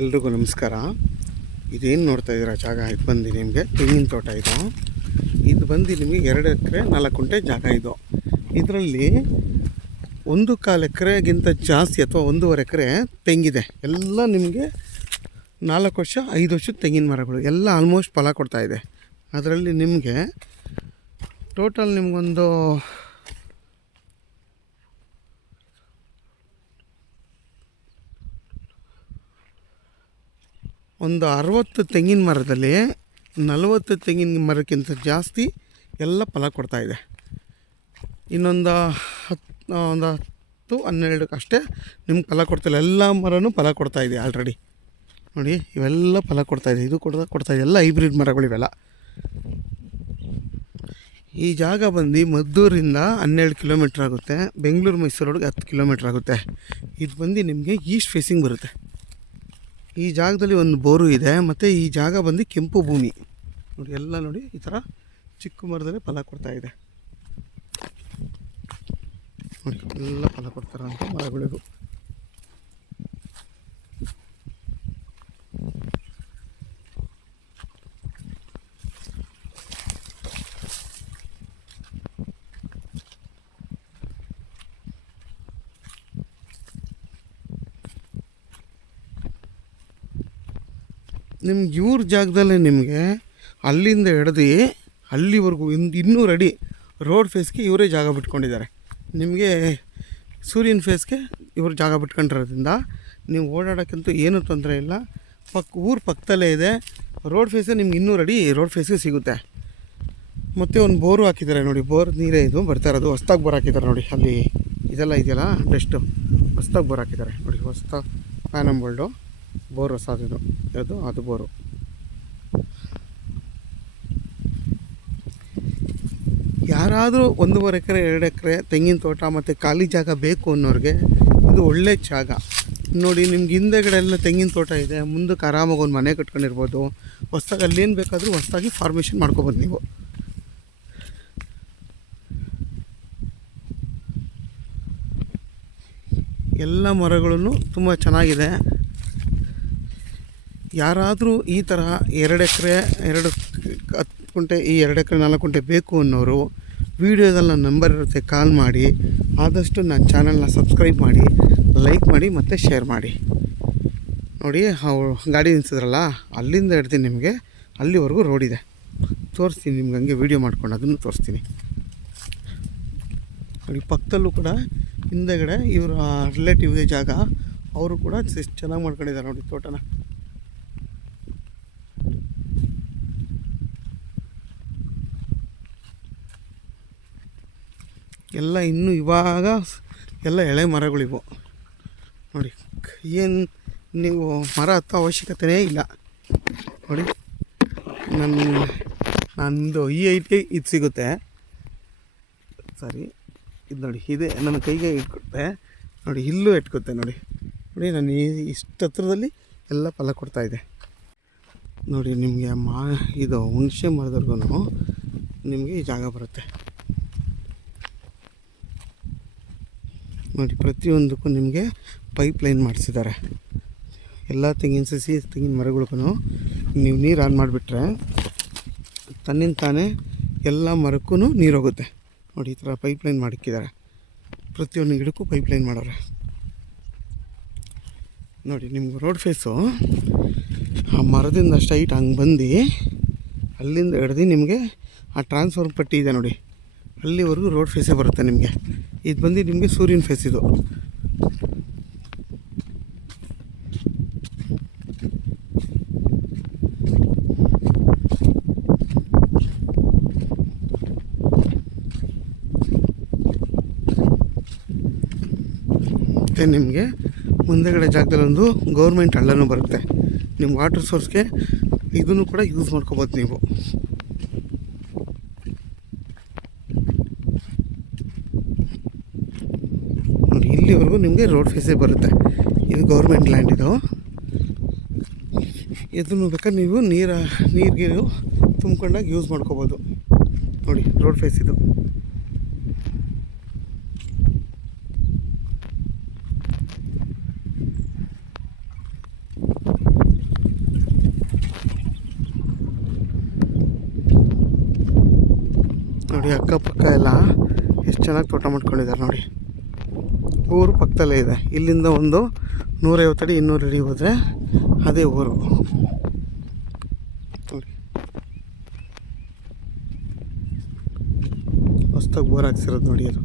ಎಲ್ರಿಗೂ ನಮಸ್ಕಾರ. ಇದೇನು ನೋಡ್ತಾ ಇದ್ದೀರಾ ಜಾಗ, ಇದು ಬಂದು ನಿಮಗೆ ತೆಂಗಿನ ತೋಟ. ಇದು ಬಂದು ನಿಮಗೆ 2 ಎಕರೆ 4 ಗುಂಟೆ ಜಾಗ. ಇದರಲ್ಲಿ 1/4 ಎಕರೆಗಿಂತ ಜಾಸ್ತಿ ಅಥವಾ 1.5 ಎಕರೆ ತೆಂಗಿದೆ. ಎಲ್ಲ ನಿಮಗೆ 4 ವರ್ಷ 5 ವರ್ಷದ ತೆಂಗಿನ ಮರಗಳು ಎಲ್ಲ ಆಲ್ಮೋಸ್ಟ್ ಫಲ ಕೊಡ್ತಾಯಿದೆ. ಅದರಲ್ಲಿ ನಿಮಗೆ ಟೋಟಲ್ ನಿಮಗೊಂದು 60 ತೆಂಗಿನ ಮರದಲ್ಲಿ 40 ತೆಂಗಿನ ಮರಕ್ಕಿಂತ ಜಾಸ್ತಿ ಎಲ್ಲ ಫಲ ಕೊಡ್ತಾಯಿದೆ. ಇನ್ನೊಂದು 10-12 ಅಷ್ಟೇ ನಿಮ್ಗೆ ಫಲ ಕೊಡ್ತಾಯಿಲ್ಲ. ಎಲ್ಲ ಮರನೂ ಫಲ ಕೊಡ್ತಾಯಿದೆ ಆಲ್ರೆಡಿ. ನೋಡಿ, ಇವೆಲ್ಲ ಫಲ ಕೊಡ್ತಾಯಿದೆ. ಇದು ಕೊಡ್ತಾಯಿದೆ. ಎಲ್ಲ ಹೈಬ್ರಿಡ್ ಮರಗಳು ಇವೆಲ್ಲ. ಈ ಜಾಗ ಬಂದು ಮದ್ದೂರಿಂದ 12 ಕಿಲೋಮೀಟ್ರ್ ಆಗುತ್ತೆ. ಬೆಂಗಳೂರು ಮೈಸೂರು ರೋಡ್ಗೆ 10 ಕಿಲೋಮೀಟ್ರ್ ಆಗುತ್ತೆ. ಇದು ಬಂದು ನಿಮಗೆ ಈಸ್ಟ್ ಫೇಸಿಂಗ್ ಬರುತ್ತೆ. ಈ ಜಾಗದಲ್ಲಿ ಒಂದು ಬೋರು ಇದೆ. ಮತ್ತು ಈ ಜಾಗ ಬಂದು ಕೆಂಪು ಭೂಮಿ. ನೋಡಿ, ಎಲ್ಲ ನೋಡಿ ಈ ಥರ ಚಿಕ್ಕ ಮರದಲ್ಲಿ ಫಲ ಕೊಡ್ತಾಯಿದೆ. ನೋಡಿ, ಎಲ್ಲ ಫಲ ಕೊಡ್ತಾರಂಥ ಮರಗಳಿಗೂ. ನಿಮ್ಗೆ ಇವ್ರ ಜಾಗದಲ್ಲೇ ನಿಮಗೆ ಅಲ್ಲಿಂದ ಹಿಡ್ದು ಅಲ್ಲಿವರೆಗೂ 200 ಅಡಿ ರೋಡ್ ಫೇಸ್ಗೆ ಇವರೇ ಜಾಗ ಬಿಟ್ಕೊಂಡಿದ್ದಾರೆ. ನಿಮಗೆ ಸೂರ್ಯನ ಫೇಸ್ಗೆ ಇವರು ಜಾಗ ಬಿಟ್ಕೊಂಡಿರೋದ್ರಿಂದ ನೀವು ಓಡಾಡೋಕ್ಕಂತೂ ಏನೂ ತೊಂದರೆ ಇಲ್ಲ. ಊರ ಪಕ್ಕದಲ್ಲೇ ಇದೆ. ರೋಡ್ ಫೇಸೇ ನಿಮ್ಗೆ 200 ಅಡಿ ರೋಡ್ ಫೇಸ್ಗೆ ಸಿಗುತ್ತೆ. ಮತ್ತು ಒಂದು ಬೋರು ಹಾಕಿದ್ದಾರೆ. ನೋಡಿ, ಬೋರ್ ನೀರೇ ಇದು ಬರ್ತಾ ಇರೋದು. ಹೊಸ್ದಾಗಿ ಬೋರ್ ಹಾಕಿದ್ದಾರೆ. ನೋಡಿ, ಅಲ್ಲಿ ಇದೆಲ್ಲ ಇದೆಯಲ್ಲ ಡಸ್ಟು, ಹೊಸ್ದಾಗಿ ಬೋರ್ ಹಾಕಿದ್ದಾರೆ. ನೋಡಿ, ಹೊಸ್ದಾಗಿ ಪ್ಯಾನಂಬೋಲ್ಡು ಬೋರ್ ಹೊಸದು ಅದು ಬೋರು. ಯಾರಾದರೂ 1.5 ಎಕರೆ 2 ಎಕರೆ ತೆಂಗಿನ ತೋಟ ಮತ್ತು ಖಾಲಿ ಜಾಗ ಬೇಕು ಅನ್ನೋರಿಗೆ ಇದು ಒಳ್ಳೆ ಜಾಗ. ನೋಡಿ, ನಿಮ್ಗೆ ಹಿಂದೆಗಡೆ ಎಲ್ಲ ತೆಂಗಿನ ತೋಟ ಇದೆ. ಮುಂದಕ್ಕೆ ಆರಾಮಾಗಿ ಒಂದು ಮನೆ ಕಟ್ಕೊಂಡಿರ್ಬೋದು. ಹೊಸ್ದಾಗಿ ಅಲ್ಲೇನು ಬೇಕಾದರೂ ಹೊಸ್ದಾಗಿ ಫಾರ್ಮೇಷನ್ ಮಾಡ್ಕೊಬೋದು ನೀವು. ಎಲ್ಲ ಮರಗಳನ್ನು ತುಂಬ ಚೆನ್ನಾಗಿದೆ. ಯಾರಾದರೂ ಈ ಥರ 2 ಎಕರೆ 10 ಗುಂಟೆ ಈ 2 ಎಕರೆ 4 ಗುಂಟೆ ಬೇಕು ಅನ್ನೋರು ವೀಡಿಯೋದಲ್ಲಿ ನನ್ನ ನಂಬರ್ ಇರುತ್ತೆ, ಕಾಲ್ ಮಾಡಿ. ಆದಷ್ಟು ನನ್ನ ಚಾನಲ್ನ ಸಬ್ಸ್ಕ್ರೈಬ್ ಮಾಡಿ, ಲೈಕ್ ಮಾಡಿ ಮತ್ತು ಶೇರ್ ಮಾಡಿ. ನೋಡಿ, ಗಾಡಿ ನಿಲ್ಸಿದ್ರಲ್ಲ, ಅಲ್ಲಿಂದ ಹಿಡ್ದು ನಿಮಗೆ ಅಲ್ಲಿವರೆಗೂ ರೋಡ್ ಇದೆ. ತೋರಿಸ್ತೀನಿ ನಿಮ್ಗೆ, ಹಂಗೆ ವೀಡಿಯೋ ಮಾಡ್ಕೊಂಡು ಅದನ್ನು ತೋರಿಸ್ತೀನಿ. ನೋಡಿ, ಪಕ್ಕದಲ್ಲೂ ಕೂಡ ಹಿಂದೆಗಡೆ ಇವರ ರಿಲೇಟಿವ್ ಇದೆ ಜಾಗ. ಅವರು ಕೂಡ ಚೆನ್ನಾಗಿ ಮಾಡ್ಕೊಂಡಿದ್ದಾರೆ. ನೋಡಿ ತೋಟನ. ಎಲ್ಲ ಇನ್ನೂ ಇವಾಗ ಎಲ್ಲ ಎಳೆ ಮರಗಳಿವು. ನೋಡಿ, ಏನು ನೀವು ಮರ ಹತ್ತೋ ಅವಶ್ಯಕತೆಯೇ ಇಲ್ಲ. ನೋಡಿ, ನಂದು ಈ ಐಟಿ ಇದು ಸಿಗುತ್ತೆ. ಸರಿ, ಇದು ನೋಡಿ, ಇದೆ ನನ್ನ ಕೈಗೆ ಇಟ್ಕೊತ್ತೆ. ನೋಡಿ, ಇಲ್ಲೂ ಇಟ್ಕೊತ್ತೆ. ನೋಡಿ, ನಾನು ಇಷ್ಟು ಹತ್ರದಲ್ಲಿ ಎಲ್ಲ ಫಲ ಕೊಡ್ತಾಯಿದೆ. ನೋಡಿ, ನಿಮಗೆ ಇದು ಹುಣಸೆ ಮರದವ್ರಿಗೂ ನಿಮಗೆ ಈ ಜಾಗ ಬರುತ್ತೆ. ನೋಡಿ, ಪ್ರತಿಯೊಂದಕ್ಕೂ ನಿಮಗೆ ಪೈಪ್ ಲೈನ್ ಮಾಡಿಸಿದ್ದಾರೆ. ಎಲ್ಲ ತೆಂಗಿನ ಮರಗಳಿಗೂ ನೀವು ನೀರು ಆನ್ ಮಾಡಿಬಿಟ್ರೆ ತನ್ನಿಂದ ತಾನೇ ಎಲ್ಲ ಮರಕ್ಕೂ ನೀರು ಹೋಗುತ್ತೆ. ನೋಡಿ, ಈ ಥರ ಪೈಪ್ ಲೈನ್ ಮಾಡಿಕ್ಕಿದ್ದಾರೆ. ಪ್ರತಿಯೊಂದು ಗಿಡಕ್ಕೂ ಪೈಪ್ ಲೈನ್ ಮಾಡೋರೆ. ನೋಡಿ, ನಿಮ್ಗೆ ರೋಡ್ ಫೇಸು ಆ ಮರದಿಂದ ಸ್ಟ್ರೈಟ್ ಹಂಗೆ ಬಂದು ಅಲ್ಲಿಂದ ಹಿಡ್ದು ನಿಮಗೆ ಆ ಟ್ರಾನ್ಸ್ಫಾರ್ಮರ್ ಪಟ್ಟಿ ಇದೆ ನೋಡಿ, ಅಲ್ಲಿವರೆಗೂ ರೋಡ್ ಫೇಸೇ ಬರುತ್ತೆ ನಿಮಗೆ. ಇದು ಬಂದು ನಿಮಗೆ ಸೂರ್ಯನ ಫೇಸ್. ಇದು ಮತ್ತು ನಿಮಗೆ ಮುಂದೆಗಡೆ ಜಾಗದಲ್ಲಿ ಒಂದು ಗೌರ್ಮೆಂಟ್ ಹಳ್ಳನೂ ಬರುತ್ತೆ. ನಿಮ್ಮ ವಾಟರ್ ಸೋರ್ಸ್ಗೆ ಇದನ್ನು ಕೂಡ ಯೂಸ್ ಮಾಡ್ಕೋಬೋದು ನೀವು. ನೋಡಿ, ಇಲ್ಲಿವರೆಗೂ ನಿಮಗೆ ರೋಡ್ ಫೇಸೇ ಬರುತ್ತೆ. ಇದು ಗೌರ್ಮೆಂಟ್ ಲ್ಯಾಂಡ್. ಇದನ್ನು ಬೇಕಾದ್ರೆ ನೀವು ನೀರಿಗೆ ತುಂಬ್ಕೊಂಡಾಗ ಯೂಸ್ ಮಾಡ್ಕೋಬೋದು. ನೋಡಿ, ರೋಡ್ ಫೇಸ್ ಇದು. ನೋಡಿ ಅಕ್ಕಪಕ್ಕ ಎಲ್ಲ ಎಷ್ಟು ಚೆನ್ನಾಗಿ ತೋಟ ಮಾಡ್ಕೊಂಡಿದ್ದಾರೆ ನೋಡಿ. ಊರು ಪಕ್ಕದಲ್ಲೇ ಇದೆ. ಇಲ್ಲಿಂದ ಒಂದು 150 ಅಡಿ 200 ಅಡಿ ಹೋದರೆ ಅದೇ ಊರು ನೋಡಿ. ಹೊಸ್ದಾಗಿ ಬೋರ್ ಹಾಕ್ಸಿರೋದು ನೋಡಿ ಅದು.